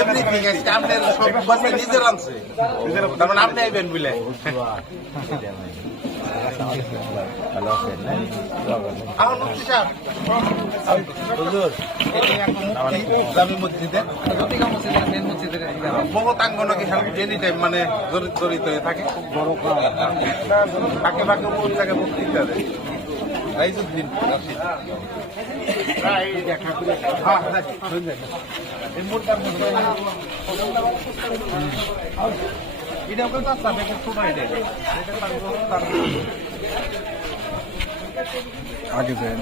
Everything আপনার সব বাসে নিজের আনছে, তার মানে আপনি আইবেন বুঝলে। আমার মুক্তি সাহেব বহুত আঙ্গন এনি টাইম মানে জড়িত হয়ে থাকে, ফাঁকে ফাঁকে বহু জায়গায় বক্তৃতা দেয়। রাইজুদ্দিন आगे जाए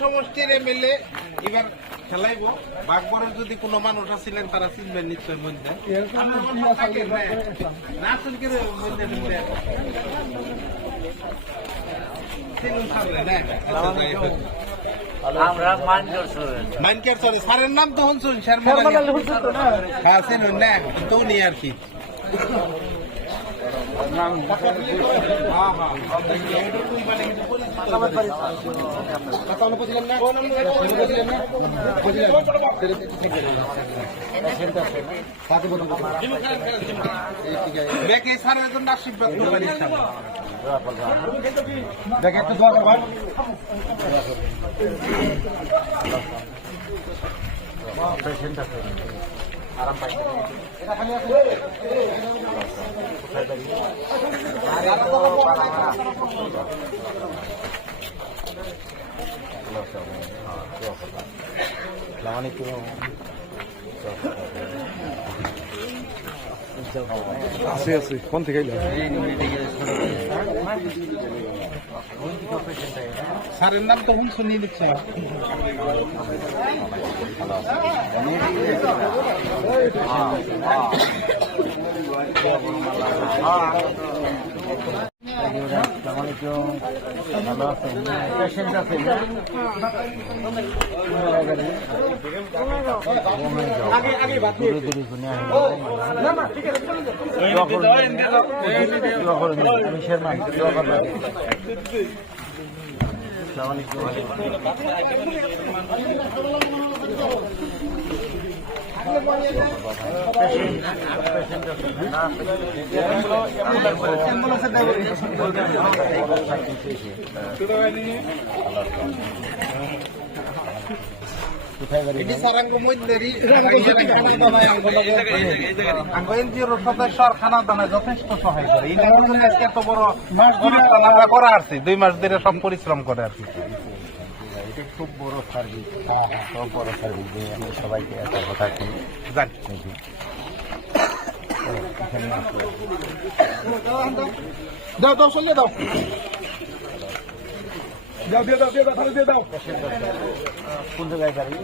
সমষ্টির এমএলএ এবার খেলাইব। বাগবরের যদি কোনো মানুষ আছিলেন তারা চিনবেন নিশ্চয় মধ্যে স্যারের নাম তো শুনছুন, হ্যাঁ চিনুন না, তো উনি আর কি দেখে স্যারের জন্য আশীর্বাদ করবেন দেখে একটু দোয়া করবেন। আরাম পাই আছে আছে কোন থেকে স্যারের নাম তো শুনছুন নিচ্ছে ভালো আছেন? পেশেন্ট আছেন? খানা দানায় যথেষ্ট সহায় করে। এত বড় আমরা করা আসছি 2 মাস ধরে সব পরিশ্রম করে আর কি। এটা খুব বড় সার্ভিস, খুব বড় সার্ভিস দিয়ে আমি সবাইকে একটা কথা জানি। দাও দাও শুনলে দাও দাও দিয়ে দাও দিয়ে দাও দিয়ে দাও। কোন জায়গায় গাড়ি?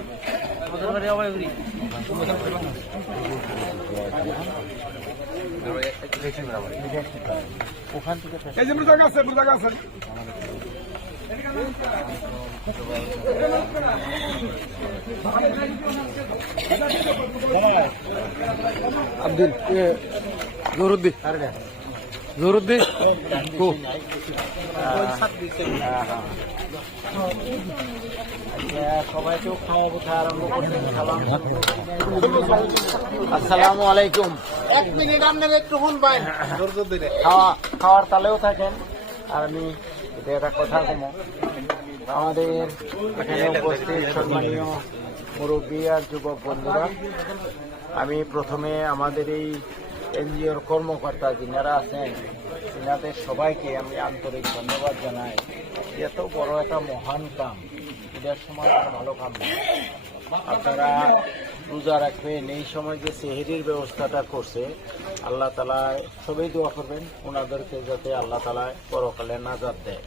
ওখান থেকে এই যে মৃদা আছে আব্দুল জহুরুদ্দিন জহুরুদ্দিন সবাইকেও খাওয়া বোঝা আরম্ভ করতে আসসালামু আলাইকুম। 1 মিনিট আপনারা একটু শুনবেন, খাওয়ার তালেও থাকেন। আর আমি একটা কথা বলবো, আমাদের এখানে উপস্থিত সম্মানীয় মুরব্বী আর যুবক বন্ধুরা, আমি প্রথমে আমাদের এই এনজিওর কর্মকর্তা যিনারা আছেন তিনাদের সবাইকে আমি আন্তরিক ধন্যবাদ জানাই। এত বড় একটা মহান কাম, এটার সময় ভালো কাম না। আপনারা রোজা রাখবেন, এই সময় যে সেহরির ব্যবস্থাটা করছে, আল্লাহ তালা সবাই দোয়া করবেন ওনাদেরকে যাতে আল্লাহ তালা পরকালে নাজাত দেয়।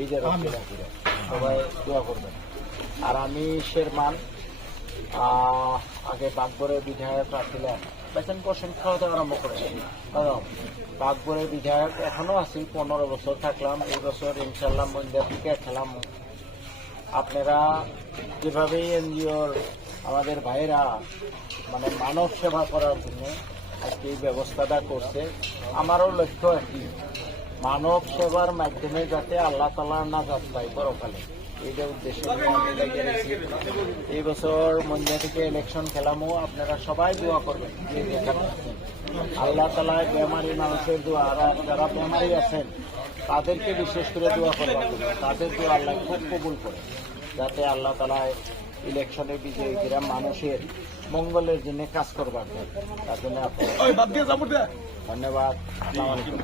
এই যে সবাই দোয়া করবেন। আর আমি শেরমান আগে বাগবরের বিধায়ক রাখিলেন বেতন কোশ্চেন খাওয়াতে আরম্ভ করেছেন। বাগবরের বিধায়ক এখনো আছি, 15 বছর থাকলাম। এই বছর ইনশাল্লাহ মন্দির থেকে খেলাম। আপনারা যেভাবে এনজিওর আমাদের ভাইরা মানে মানব সেবা করার জন্য আজকে এই ব্যবস্থাটা করছে, আমারও লক্ষ্য একই, মানব সেবার মাধ্যমে যাতে আল্লাহ তাআলার নাজাত পাই পরকালে, এইটা উদ্দেশ্য নিয়ে আমি গেছি। এই বছর মন্দির থেকে ইলেকশন খেলামও, আপনারা সবাই দোয়া করবেন যে যেখানে আছেন। আল্লাহ তাআলা বেমারি মানুষের দোয়া, আর যারা বেমারি আছেন তাদেরকে বিশেষ করে দোয়া করবেন, তাদের দোয়া আল্লাহ খুব কবুল করে, যাতে আল্লাহ তাআলা ইলেকশনে বিজয়ীরা মানুষের মঙ্গলের জন্য কাজ করবার জন্য। তার জন্য আপনার ধন্যবাদ। আসসালামু আলাইকুম।